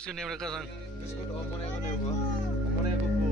Biskut ni mereka sang. Biskut omone ko ne ba? Omone ko po.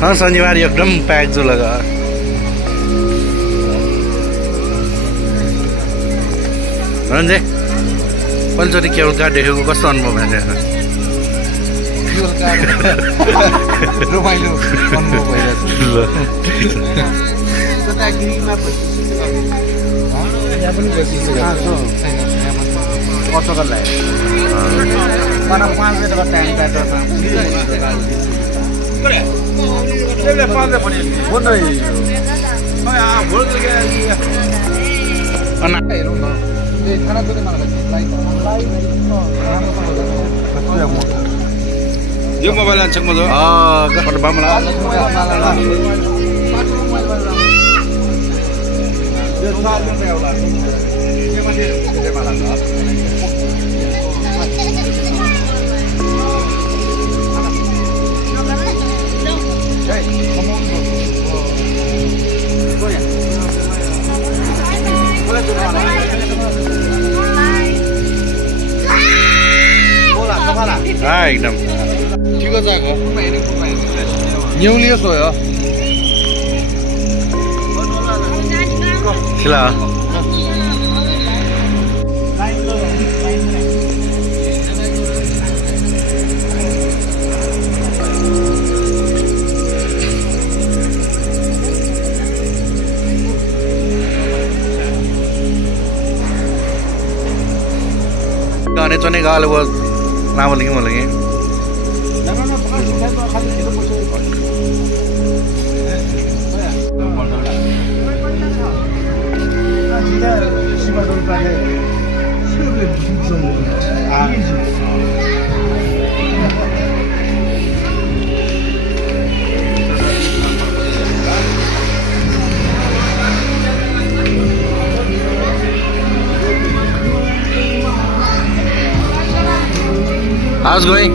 हाँ शनिबार एकदम pack जो लगा रन्जे पहिलोचोटि केवल कार्ड देखेको कस्तो अनुभव भइरहेछ रमाइलो अनुभव भइरहेछ यहाँ पनि बसिसकेको अटोका लाग्यो 5 मिनटको टाइम पाएको यो मोबाइल लान्छ मजा एकदम ठिक छ न्युलियो सोयो खिला गाने चने गाले वो नाम लगे बोलेंगे How's it going?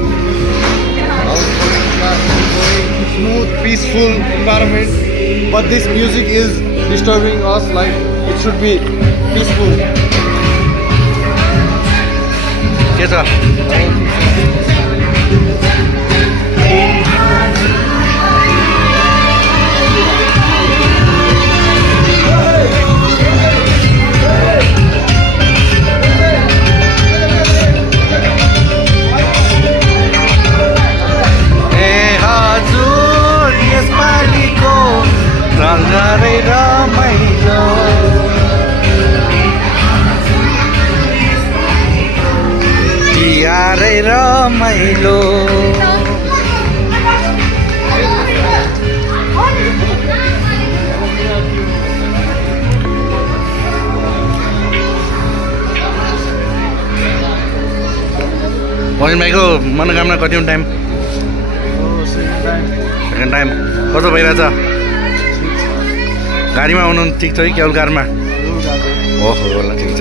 Smooth, peaceful environment, but this music is disturbing us. Like it should be peaceful. Yes, sir. रमाइलो भाइको मनोकामना कति टाइम सेकेन्ड टाइम कस्तो भइरहेछ गाडीमा आउनु ठिक छ कि केवल कारमा ओहो होला ठिक छ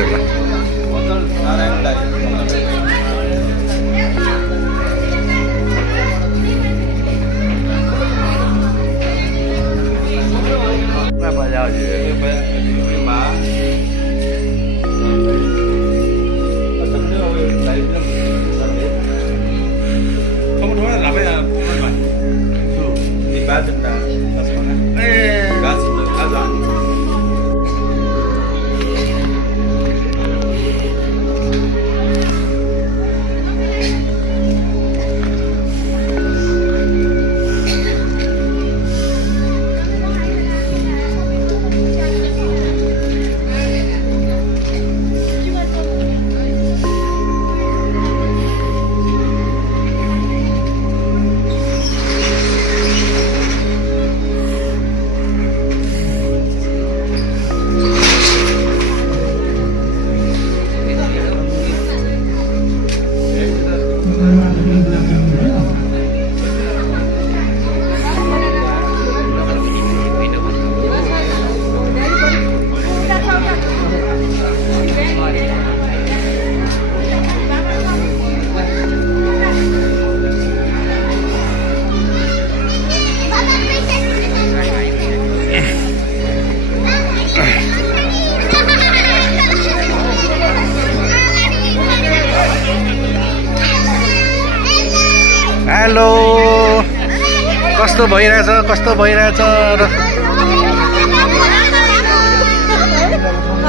कस्तो भइरहेछ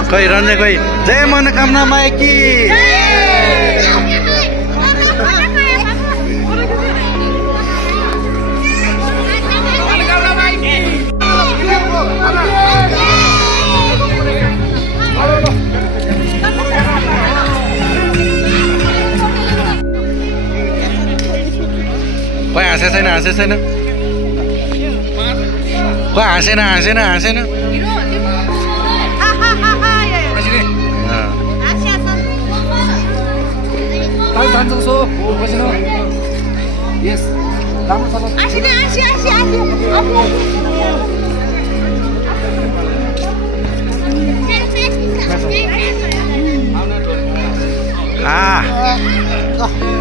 खै रञ्जय खै जय मनोकामना माइकी खै हाँसे छैन खै हाँसेन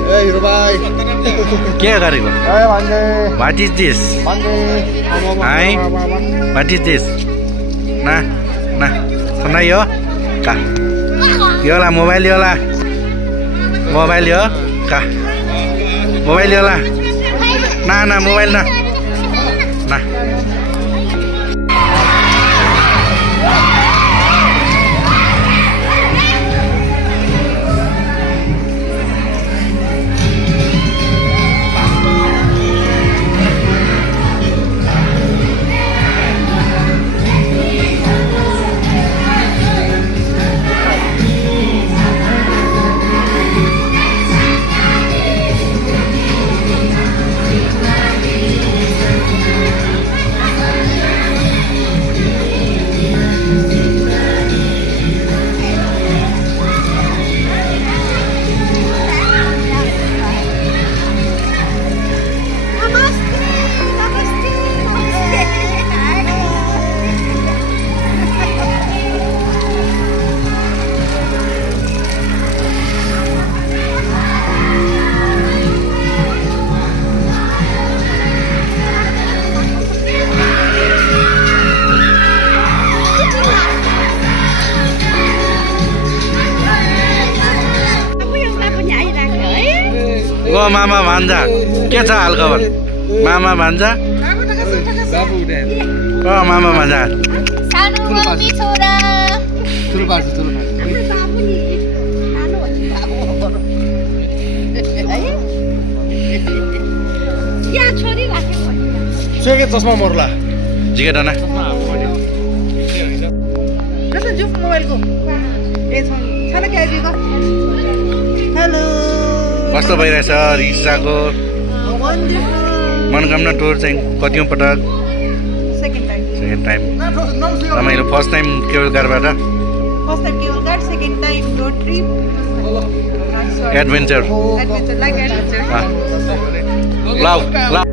Hey, Rubai. के गरेको Hey, Vande. What is this? Vande. Hi. What is this? Na सुनाइयो का यो ला मोबाइल यो ला मोबाइल यो का मोबाइल यो ला ना मोबाइल ना ओ मामा भान्जा के छ हालखबर मामा भान्जा ओ मामा भान्जा चस्मा मर्ला जिगे डना हेलो कस्तो भइरहेछ रिसाको मनोकामना टुर चाहिँ कतिौं पटक सेकेन्ड टाइम रमाइलो फर्स्ट टाइम केवल घरबाट एडभेन्चर लभ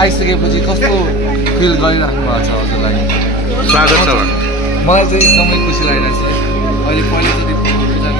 आइसकेपछि कस्तो फिल गरिराख्नु भएको छ हजुरलाई? स्वागत छ। मलाई चाहिँ एकदमै खुसी लागिरहेको छ। अहिले पहिलोचोटि पूजा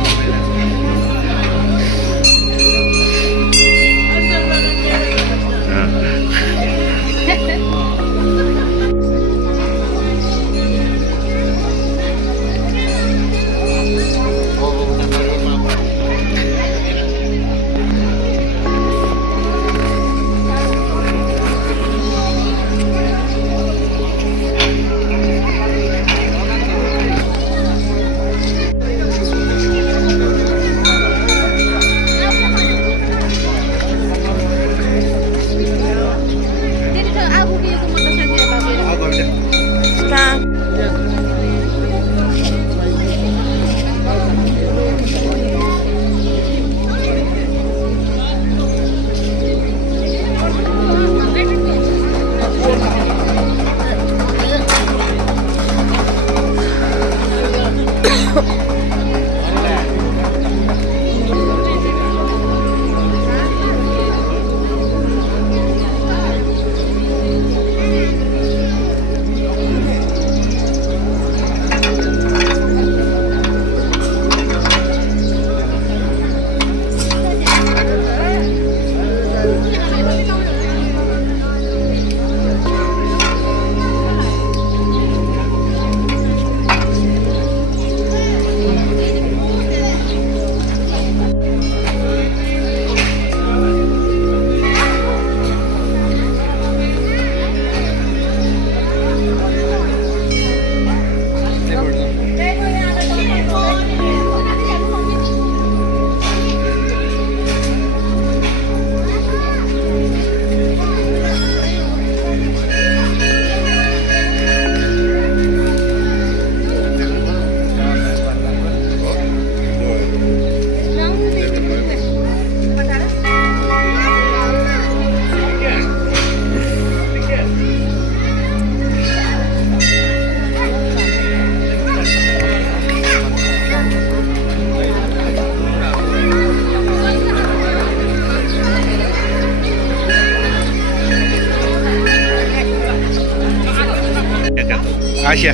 Asia.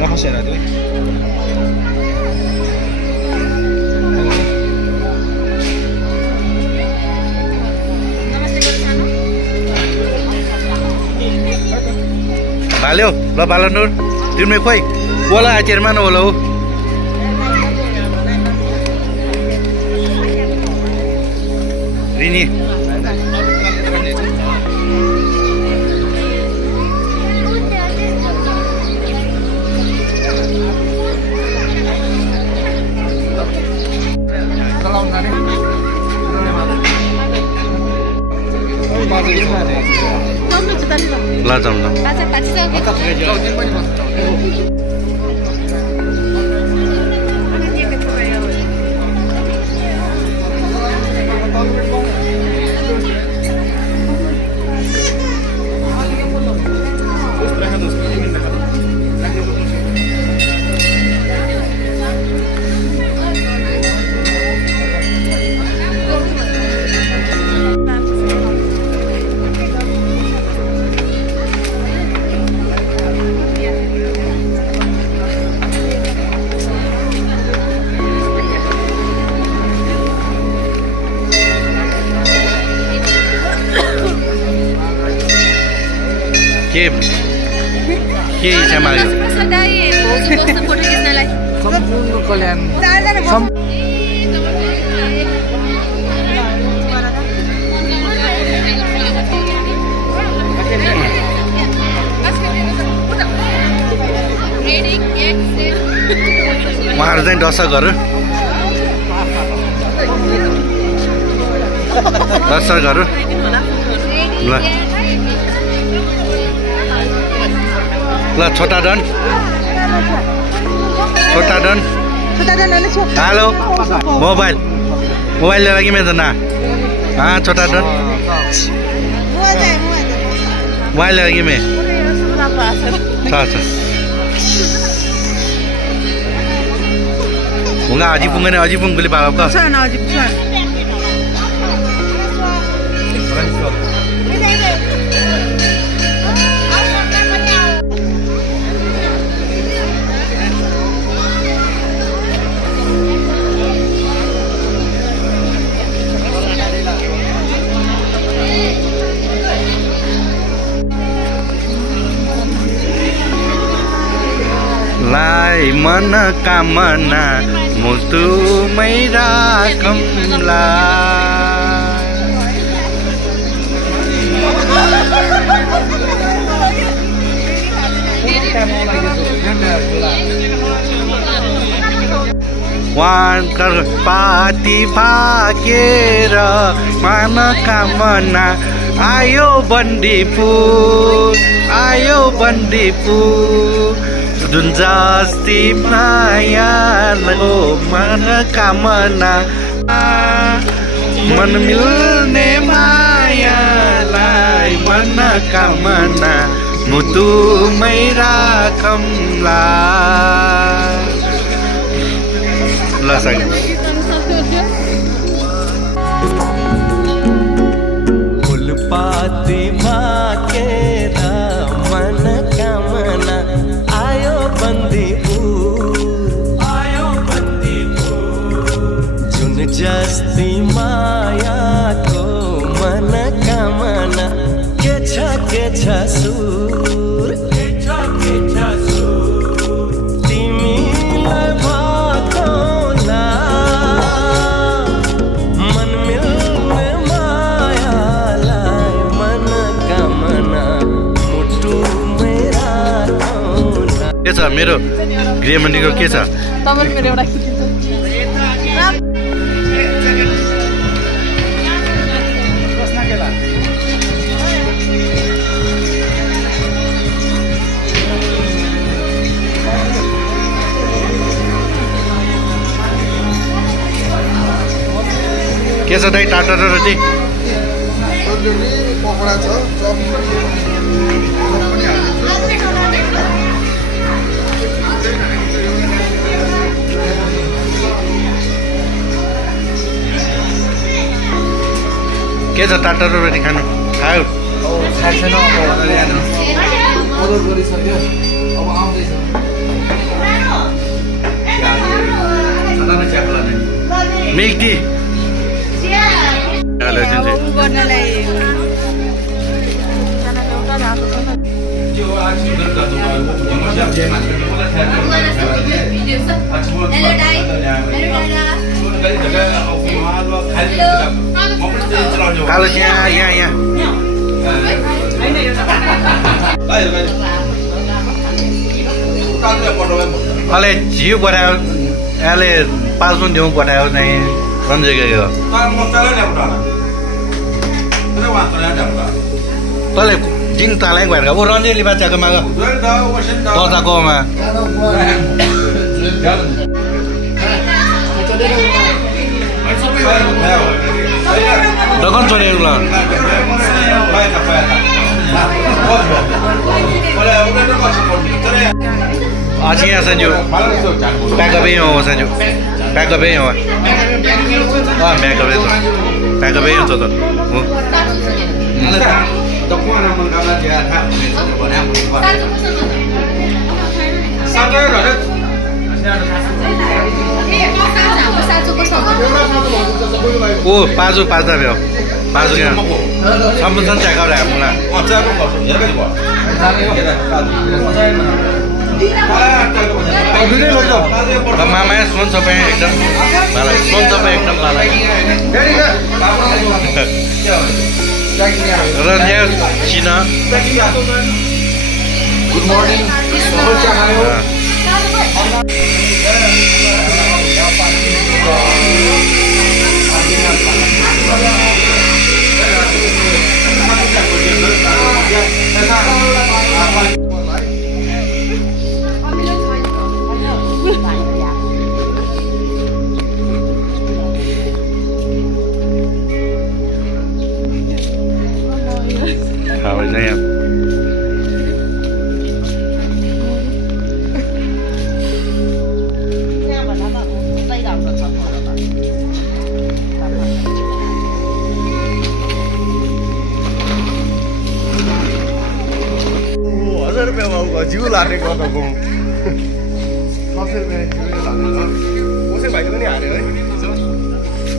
Makasih ya, Dwi. Valeu, lo balonur. Timme koi. Wala ajar mana wala ho. Rini. Lah jam. के इच्छा माग्यो सम्पूर्ण कल्याण उहाँहरू चाहिँ दर्शकहरू ल ल छोटा डन हेलो मोबाइल लिएर कि मेरो ना हाँ छोटा डन मोबाइल लिएर कि मैं 뭔가 아직 분간에 아직 분 그리 봐볼까? 아직 लाई मन कामना मुटुमै राखौँला पाती भागेर मन कामना आयो बन्दीपुर जुन जस्ती मायाको मन कामना मन मिल्ने मायालाई मन कामना मुटुमै राखौँला ल सक्यो फुलपाती भाकेर मन कामना आयो बन्दीपुर जुन जस्ती मायाको मन कामना के छ सुर तिमीलाई भतौला मन मिल्ने मायालाई मन कामना मुटुमै राखौँला। के छ मेरो गृहमन्त्रीको के छ तपाईले मेरो एउटा खिचिन्छ के छ दाइ टाटा रोटी पकडा छ के छ टाटा रोटी खानु खायो छैन अर्डर गरिसक्यो अब आउँदैछ मिल्क टी कालो यहाँ अलि झिउ पठायो अहिले 5 दिन दिउँ पठायो चाहिँ रन्जेको तँले जिङ तालै गएर ऊ रन्जेली बाच्चाको माग तजाकोमा दोकान छोडेको ल आज यहाँ संजू पैकअप ही हो संजू पैकअप ही हो हाँ पैकअप ही हो तो ओ पाजु पाज्दा भयो पाजु क्या सम्पूर्ण चेकआउट है मुला मामा सोन सबै एकदम मलाई सोन सबै एकदम मलाई र यहाँ चिन गुड मर्निङ जिउ लागेको तपाईँको 700 रुपियाँ जिउ लागेको कसै भाइले पनि हाल्यो है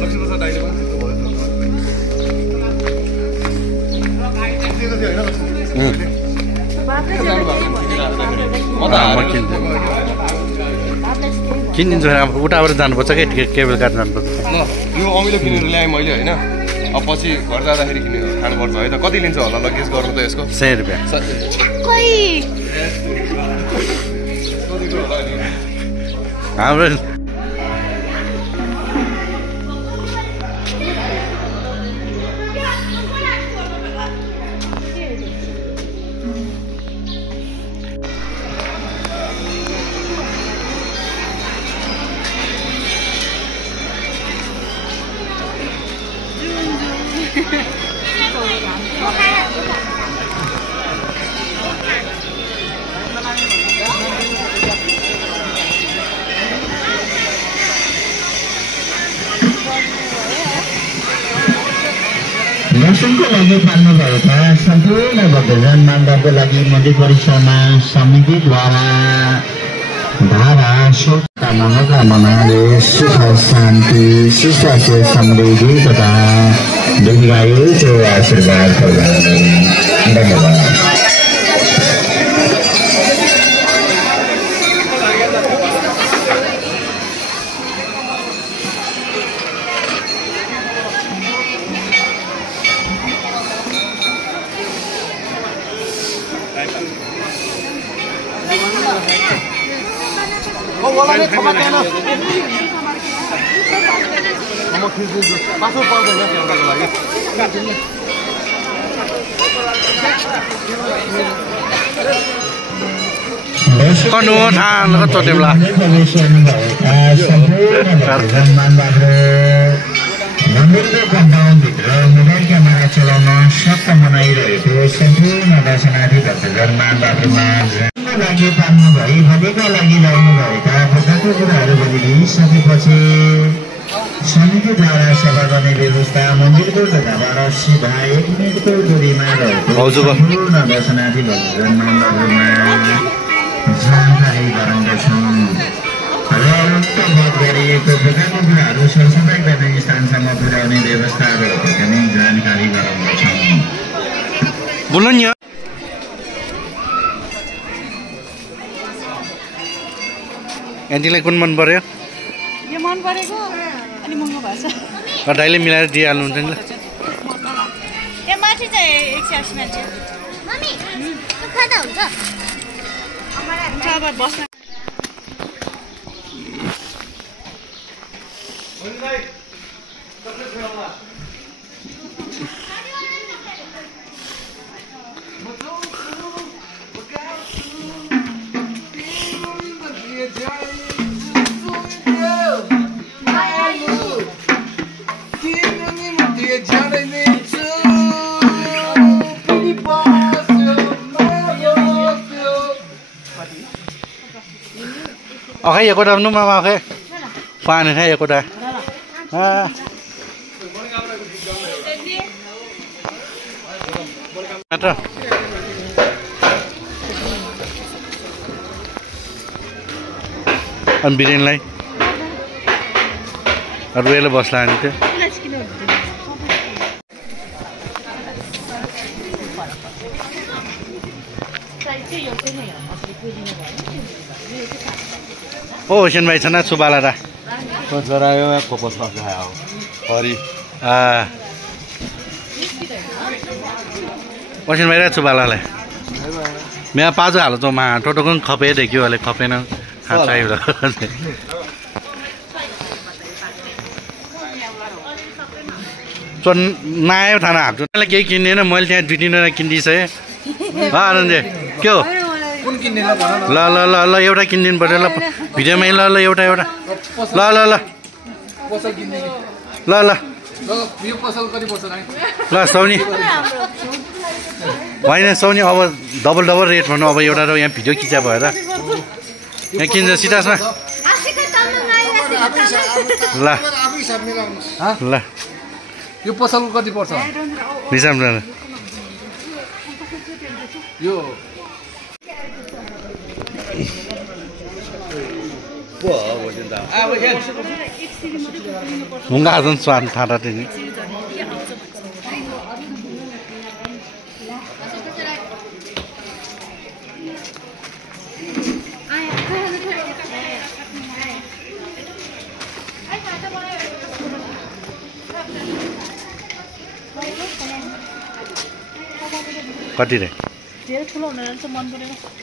लक्ष्मी प्रसाद दाइले पनि त्यस्तो भयो किनिदिन्छु अब उताबाट जानुपर्छ क्या केबल काट जानुपर्छ यो अमिलो किनेर ल्याएँ मैले होइन अब पछि घर जाँदाखेरि खानुपर्छ है त कति लिन्छ होला ल गेस गर्नु त यसको 100 रुपियाँ हाम्रो दर्शनको लागि पाल्नुभएका सम्पूर्ण भक्तजन मान्दाको लागि मन्दिर परिसरमा समितिद्वारा धारा शोकका मनोकामनाले सुख शान्ति सुस्वास्थ्य समृद्धि तथा दीर्घायुको आशीर्वाद प्रदान गरे। धन्यवाद। मन्दिरको कम्पाउन्डभित्र मोबाइल क्यामेरा चलाउन सक्त मनाइरहेको सम्पूर्ण दर्शनार्थी भक्तजन मानबाटोमा लागि पाल्नुभई भोलिका लागि ल्याउनुभएका भोकाको कुराहरू भनिदिइसकेपछि समितिद्वारा सभा गर्ने व्यवस्था मन्दिरको ढोकाबाट सिधा 1 मिनटको दूरीमा रहेको सम्पूर्ण दर्शनार्थी भक्तजन मानबाटोमा जानकारी गराउँदछौँ र उक्त मत गरिएको भोकाको कुराहरू सरसफाइ गर्ने स्थानसम्म पुर्याउने व्यवस्था रहेको पनि जानकारी गराउँदछौँ। एन्टीलाई कुन मन पर्यो? यो मन परेको अलि महँगो भएछ। दाइले मिलाएर दिइहाल्नुहुन्छ नि ल। ए माथि चाहिँ 180 मान्छे। मम्मी खादा हुन्छ? अब बस्न Oke, ya koda nu mama oke. Panen ya koda. Ah. Ata. Ambilin lai. Aru ele bosla ani te. ओ होसेन भाइ छन् सुबाला रा तो जरा यो कोपस खायो हरि होसेन भाइ रा सुबालाले मैं पाजो हालो तो मां टोटो को खपे देखियो वाले खपे ना हां चाहिए चोन नायो थाना हाप्छु मलाई केही किन्दैन मैले त्यहाँ दुई तीनवटा किन्दिसकेँ आनन्दे के हो कुन किन्ने ल भन ल ल ल ल एउटा किनिदिनु पर्यो ल भिडियोमै ल ल एउटा एउटा ल ल ल पसल किन्ने ल ल ल यो पसल कति पर्छ ल सौनी होइन सौनी अब डबल डबल रेट भन्नु अब एउटा र यहाँ भिडियो खिचा भएर यहाँ किन्छ सिटासमा ल ल यो पसलको कति पर्छ हिसाब यो मुंगा अजून स्वाद थाटा तिने कति रे धेरै ठुलो हुन जान्छ मन परेको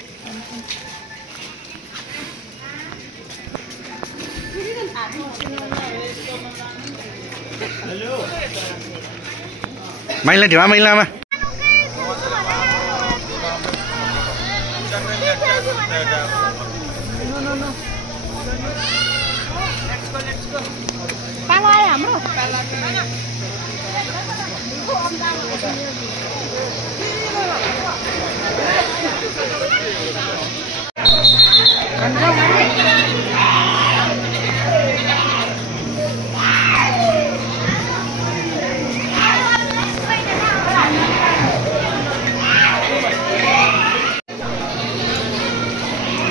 माइला ढिवा माइलामा पालो आयो हाम्रो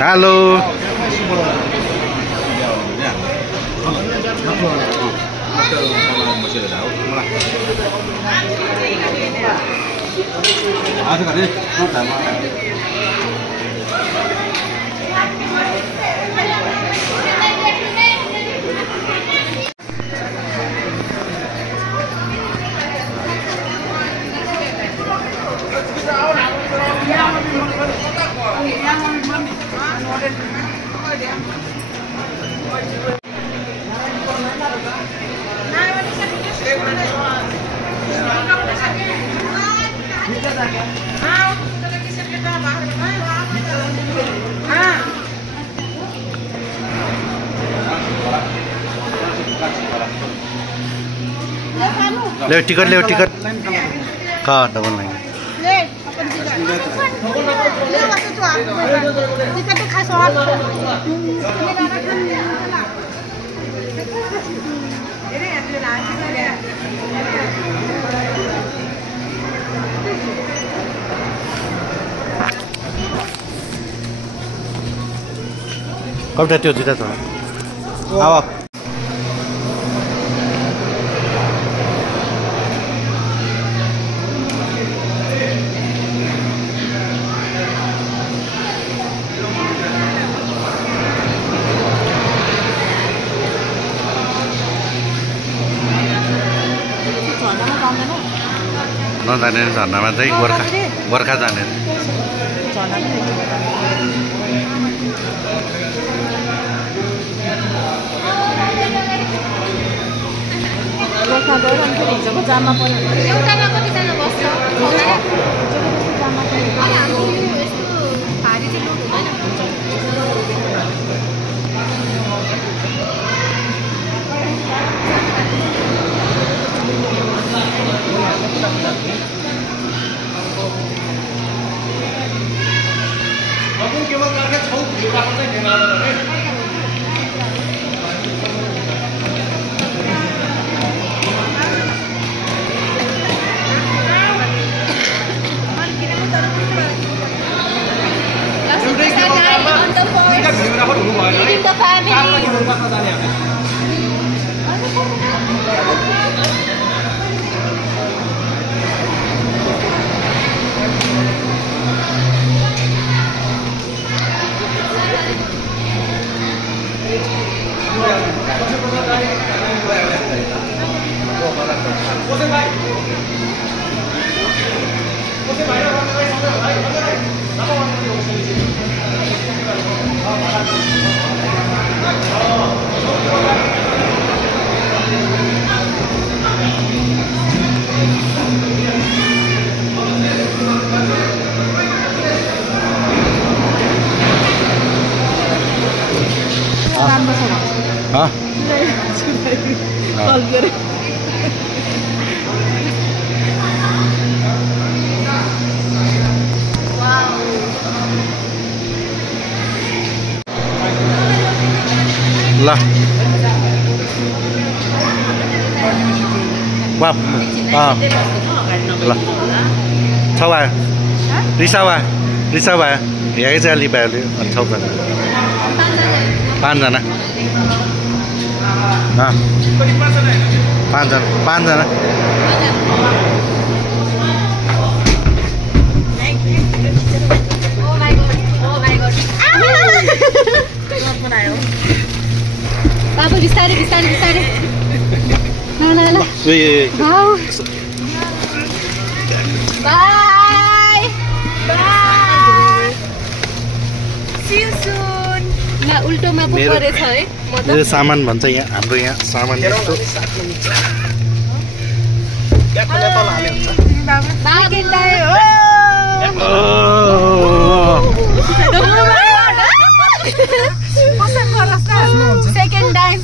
हेलो ले टिकट का डबल लाइन ले अपन ले वाला तो टिकट खास और कब जाते हो जुदा तो आओ नजाने झर्नामा चाहिँ गोर्खा जाने गोर्खा गएर अनि फेरि हिजोको जाममा पर्यो एउटामा कतिजना बस्छ जाममा पर्यो हाम्रो यो यस्तो भारी चाहिँ लोड कल गरे ल वाप ल छवा रिसावा हेरेकै छ अलि पायो छौजना 5 जना 5 जना बाबु बिस्तारै ल बाई सी यू सून ल उल्टोमा पो परेछ है म त मेरो सामान भन्छ यहाँ हाम्रो यहाँ सामान यस्तो सेकेन्ड टाइम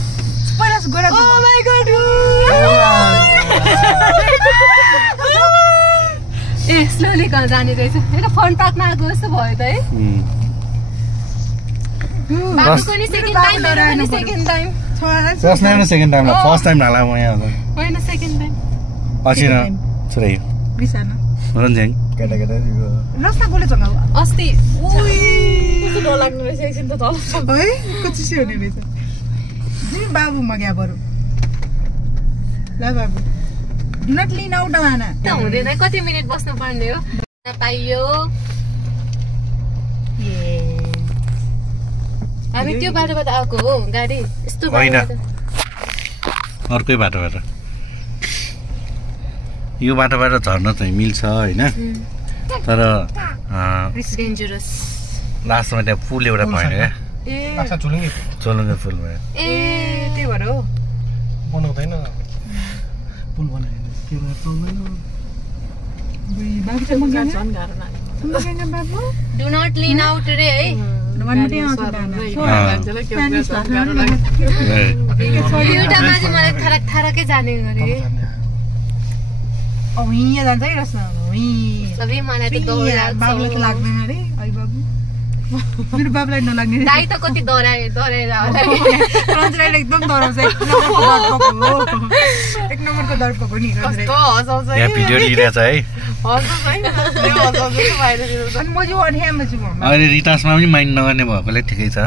ए स्लोली कहाँ जाने रहेछ फन पार्कमा आएको जस्तो भयो त है बाबुको नि सेकेन्ड टाइम मेरो पनि second time second time first time नाला म यहाँ होइन सेकेन्ड टाइम असिन छोराइ बिसाना रन्ज्याङ रस्ता बोले जग्गा अस्ति ओइ कस्तो डर लाग्नु रहेछ एकछिन त तल है कति हुने रहेछ जी बाबु मग्या बरु ल बाबु डु नट लिन आउट आना त हुँदैन कति मिनेट बस्नु पर्ने हो पाइयो हामी त्यो बाटोबाट आएको हो गाडी यस्तो होइन अर्कै बाटोबाट यो बाटोबाट झर्न चाहिँ मिल्छ होइन तर डेन्जरस लास्टमा त्यहाँ पुल एउटा भएन क्या चोलुङ्गे पुल भयो ए त्यही भएर हो बनाउँदैन पुल बनाएन के गर्दैन बाबु चाहिँ मग्या झन् गाह्रो लाग्यो बाबु डु नट लिन आउट रे है एउटा माझे मलाई थरकै जाने गरे यहाँ जान्छ है रस्ता सबै मलाई त डर लाग्छ बाबुलाई त लाग्दैन अरे है बाबु मेरो बाबुलाई नलाग्ने दाइ त कति डराएर एकदम डराउँछ एक नम्बरको दर्पको नि यहाँ भिडियो लिइरहेछ है अनि म जो अठ्यामा छु अहिले रितासमा पनि माइन्ड नगर्ने भएकोले ठिकै छ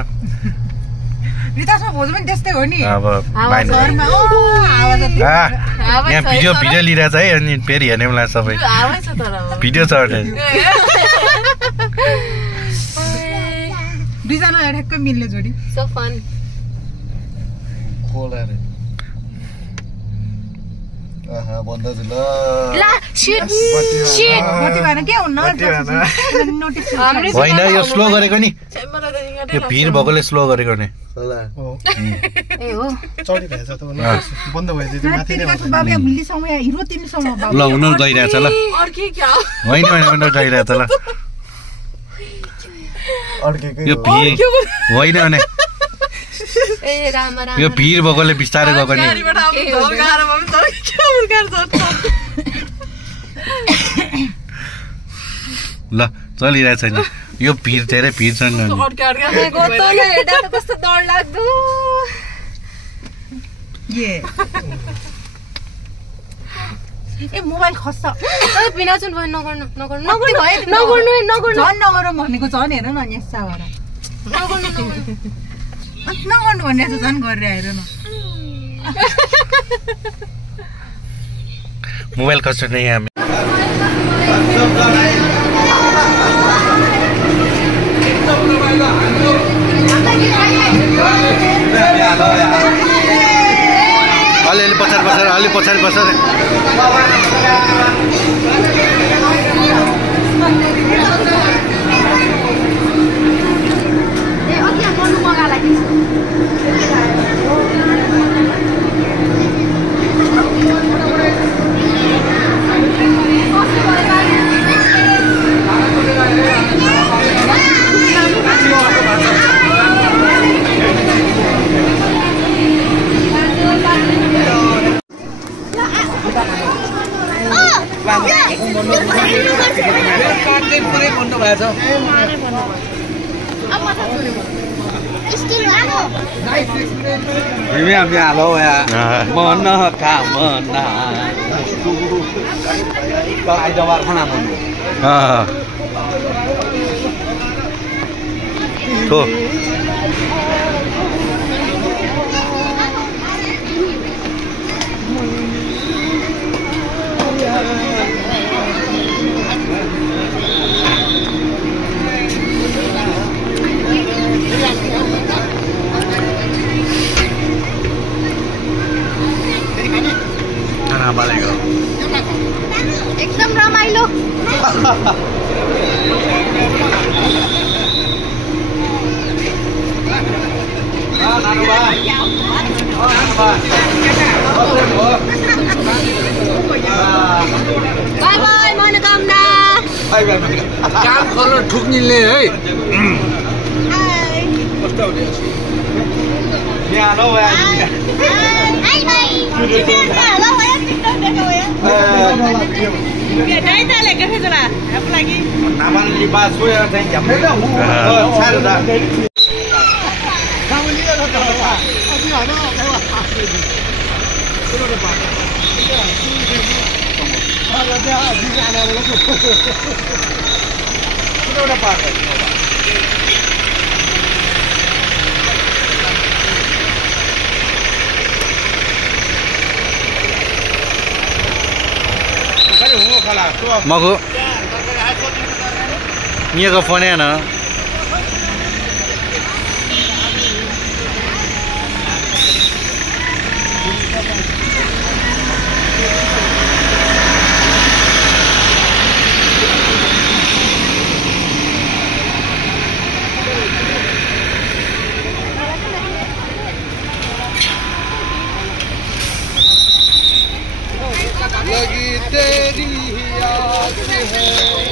रितासमा भोज पनि त्यस्तै हो नि अब यहाँ भिडियो लिइरहेछ है अनि फेरि हेर्ने बेला सबै भिडियो छ दुईजना ठ्याक्कै मिल्ने जोडी सो फन होइन यो स्लो गरेको नि यो भिड भएकोले स्लो गरेको नि ल उनीहरू गइरहेछ ल होइन उनीहरू गइरहेछ ल यो भिड होइन भने यो भिड भएकोले बिस्तारै गएको नि ल चलिरहेछ नि यो भिड धेरै भिड छ नि कस्तो डर लाग्दो ए मोबाइल खस्छ बिना जुन भयो नगर्नु नगरौँ भनेको झन् हेर न यस्ता भएर नगर्नु भन्ने छ झन् गरेर हेर न मोबाइल खस्छ नै यहाँ अलिअलि पछाडि पछाडि ल्याएछौ स्टिल लानु तिमी हामी हालौ या मन कामना आइतबार खाना भन्नु तो एकदम रमाइलो बाई बाई मनोकामना काम खोल्न ठुक्निले है यहाँ लो यार हाय बाई चिकन ल भयो चिकन देखो भयो भेटाइ ताले के फेजला आफु लागि नामान लिबा सोया चाहिँ झ्याम्मै त हु सारो दा कामली त त अनि हानो खावा मगो 니가 보내나 लगी तेरी याद है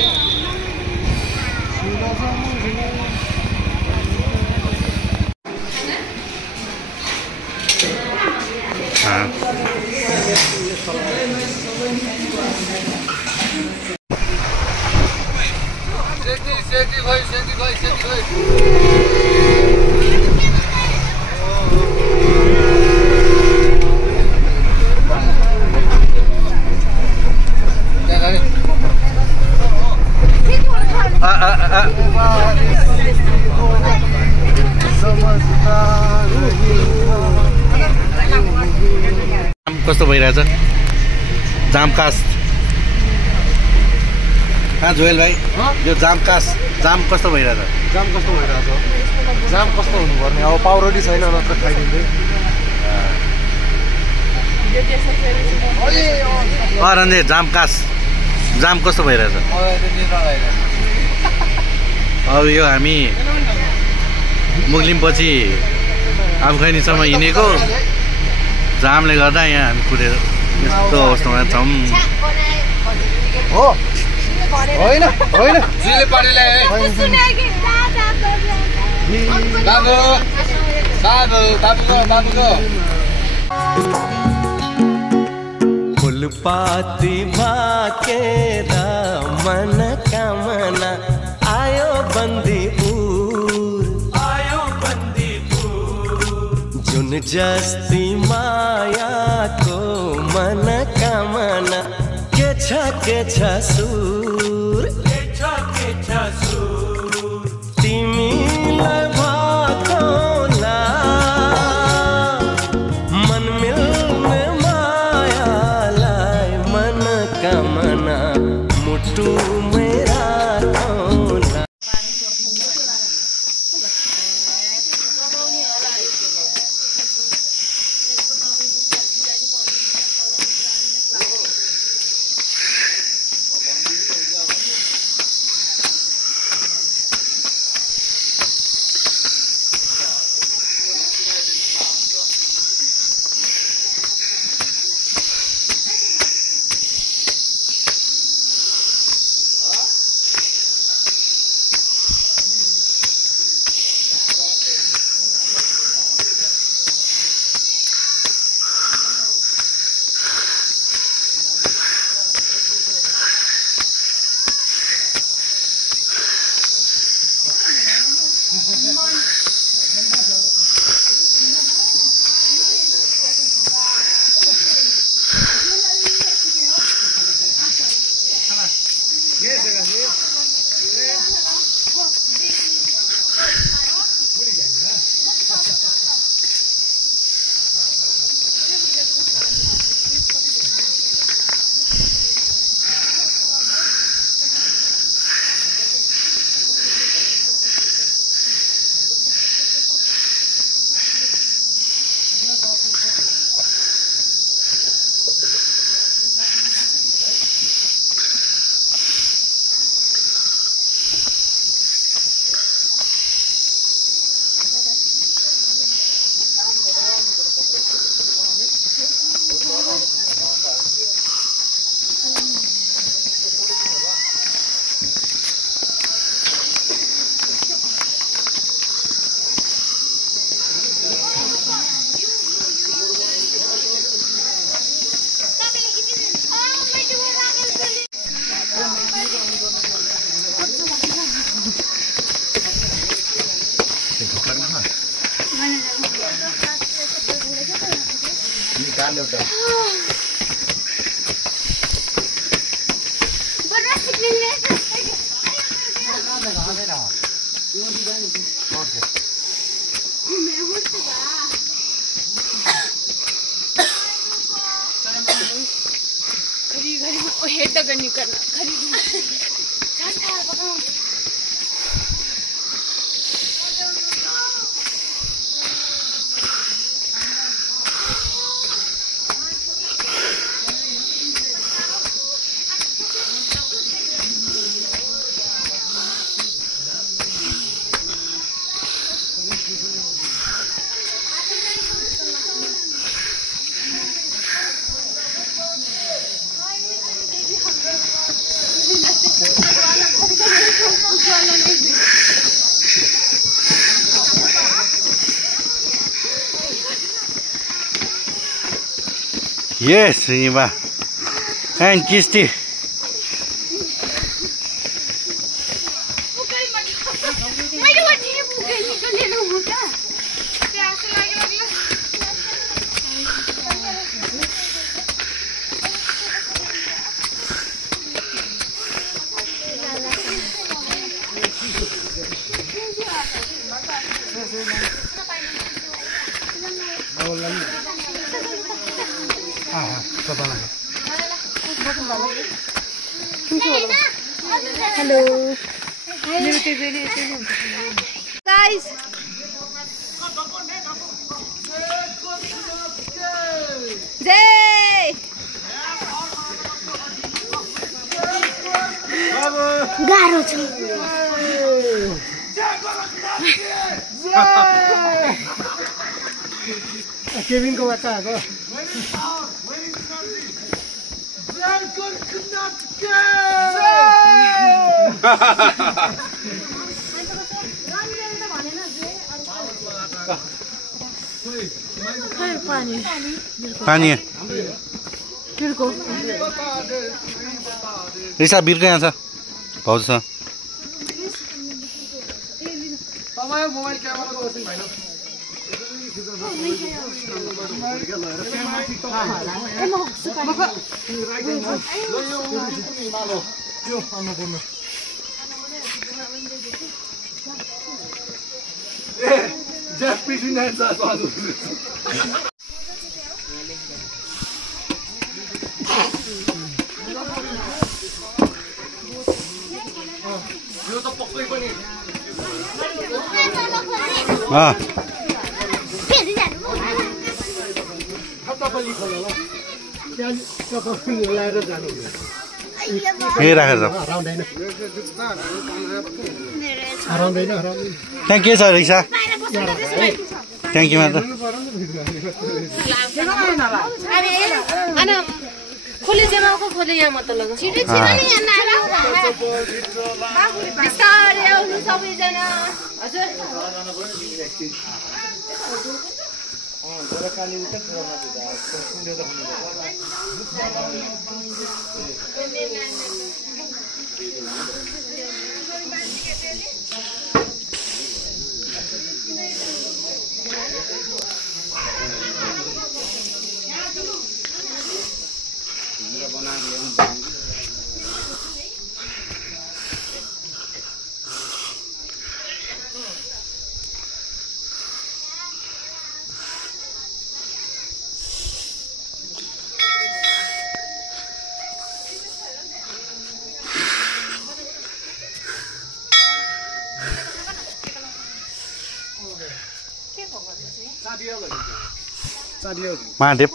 कस्तो भइरहेछ जामकास कहाँ जोएल भाइ यो जाम कस्तो भइरहेछ जाम कस्तो भइरहेछ जाम कस्तो हुनुपर्ने अब पाउरोटी छैन नत्र खाइदिँदै रन्जे जाम कस्तो भइरहेछ अब यो हामी मुग्लिमपछि आफगानीसम्म हिँडेको जामले गर्दा यहाँ हामी कुदेर यस्तो अवस्थामा छौँ हो होइन होइन जिले पाडीले बाबु फुलपाती भाकेरा मन कामना आयो बन्दीपुर जुन जस्ती मायाको मन कामना के छ सुर तिमीलाई भएको ना मन मिल्ने मायालाई मन कामना मुटु मेरा ना Yes, Eva. And Kisti. Hello. Guys. Jay. गाह्रो छ केविनको बच्चा आएको पानी रिसा बिर्को यहाँ छ भाउजूसँग मोबाइल क्यामेराको वसिङ भएन Just between that, that's what त्यहाँ के छ रिक्सा ट्याङ्कीमा त खोले जमाको खोले यहाँ मत लगा छिटो छिटो नि यहाँ बिस्तारै आउनु सबैजना हजुर महादेव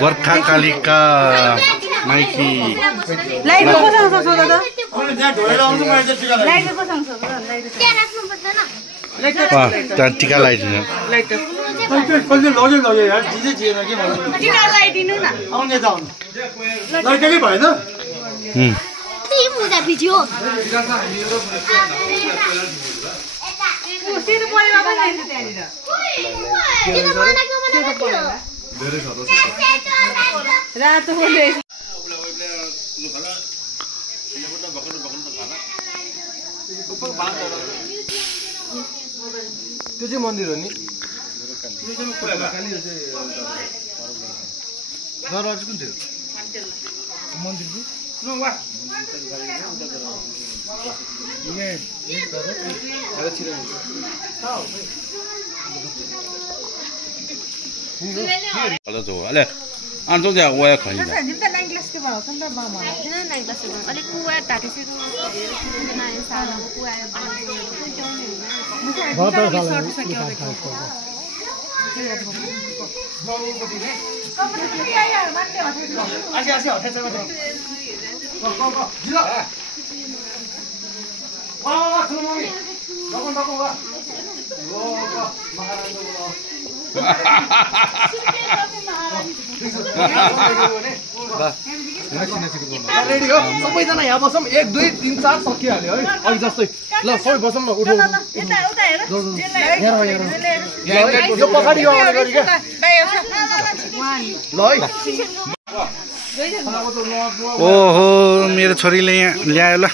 गोर्खा कालिका माइकी त्यहाँ टिका लगाइदिनु त्यो चाहिँ मन्दिर हो नि कुन थियो मन्दिर अले अन्त त्यहाँ वाया खनिन्छ रेडी हो सबैजना यहाँ बसौँ 1 2 3 4 सकिहाल्यो है अनि जस्तै ल सबै बसौँ न उठौ यो पछाडि यो अगाडि के ल है ओहो मेरो छोरीले यहाँ ल्यायो ल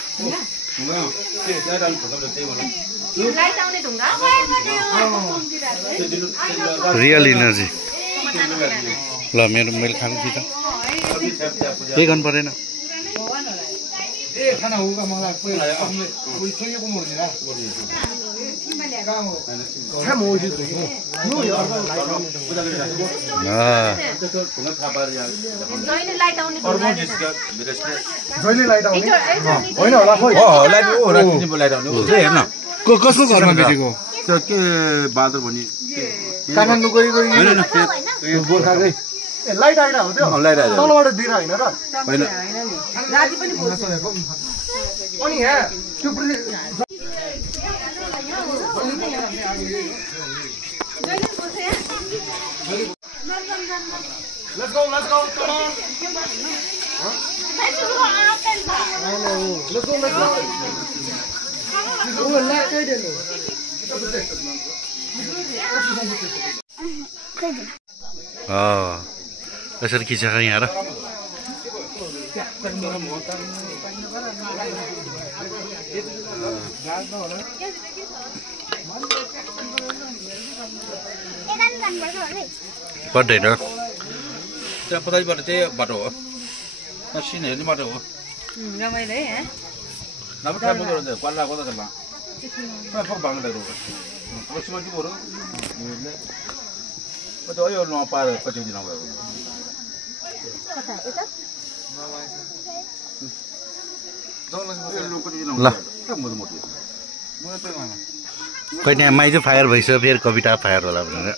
रियल इनर्जी ल मेरो मैले खानु कि त केही गर्नु परेन खाना होगा मलाई कोही छोइएको मर्दिन होइन होला हेर्न कसको घरमा भेटेको के बादर भनी काठमाडौँ गरी गोर्खाकै लाइट आइरा हो त्यो तलबाट दिएर होइन र अनि यहाँ त्यो Let's go, come on. Let's go. यसरी खिचेर यहाँ र पर्दैन त्यहाँ पछाडिबाट चाहिँ बाटो हो सिन हेर्ने बाटो हो रमाइलो है नभए काम गर्नु पल्ला कता छ फक बाङ्गला रोड पश्चिम के बोरो 저 요 노파를 거기 지나 봐요. ल खै त्यहाँ माइ चाहिँ फायर भइसक्यो फेरि कविता फायर होला भनेर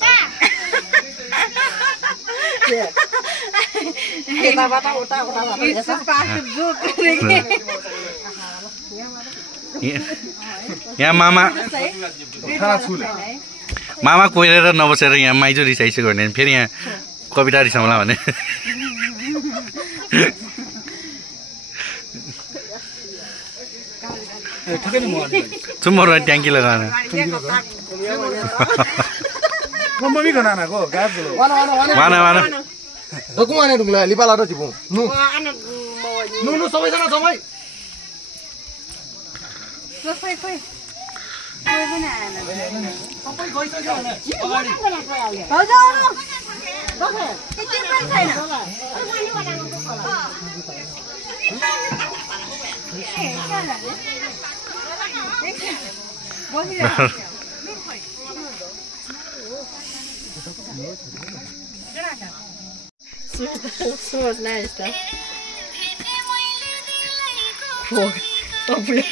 यहाँ मामा कोइरेर नबसेर यहाँ माइजो रिसाइसक्यो भने फेरि यहाँ कविता रिसाउँला भने चुम्बो ट्याङ्की लगाएर वाना वाना dokumen itu lah, lipat lado cipu. Nu sampai sana sampai. So nice, huh? Cool. Oh, blue.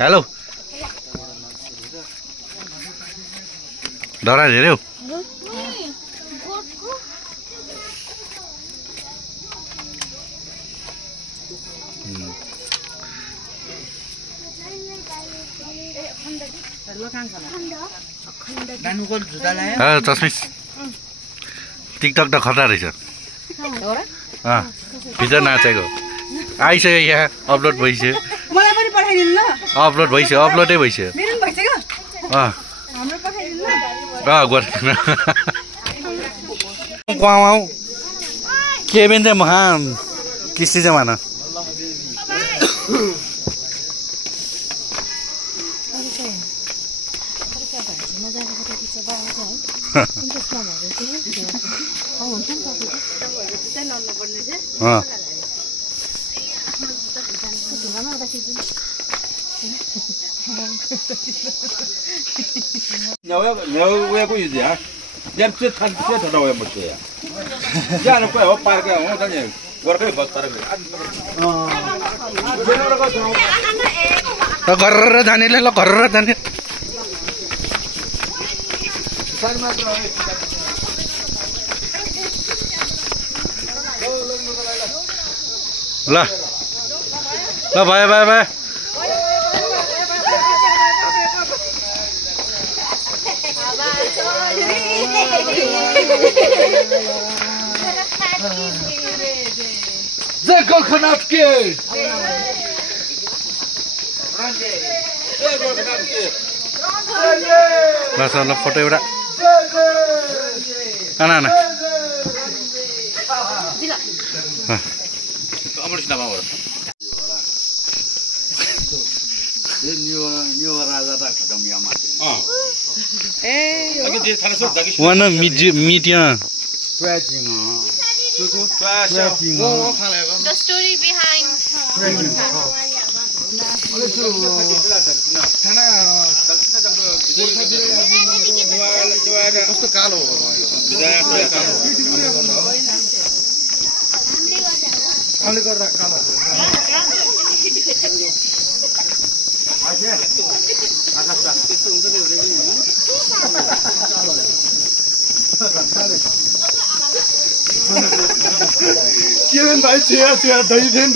Hello डरा हेऱ्यौ चस्मिस टिकटक त खतरा रहेछ भित्र नाचेको आइसक्यो यहाँ अपलोड भइसक्यो अपलोड भइसक्यो अपलोडै भइसक्यो केबिन चाहिँ महान किस्ती चाहिँ मान 왜 보이지? 냠치 탄 쳐 나와야 못해. 야는 거야. 빠르게 어 다니. 거기 버스 타고. गरेर जानेले ल गरेर जाने ल ल भयो भयो भयो जय गोरखनाथ के ल फोटो एउटा आना आना वान मिट यहाँ The story behind. कस्तो कालो हो कालो गर्दा कालो के भाइ छिया छिया दै थिएन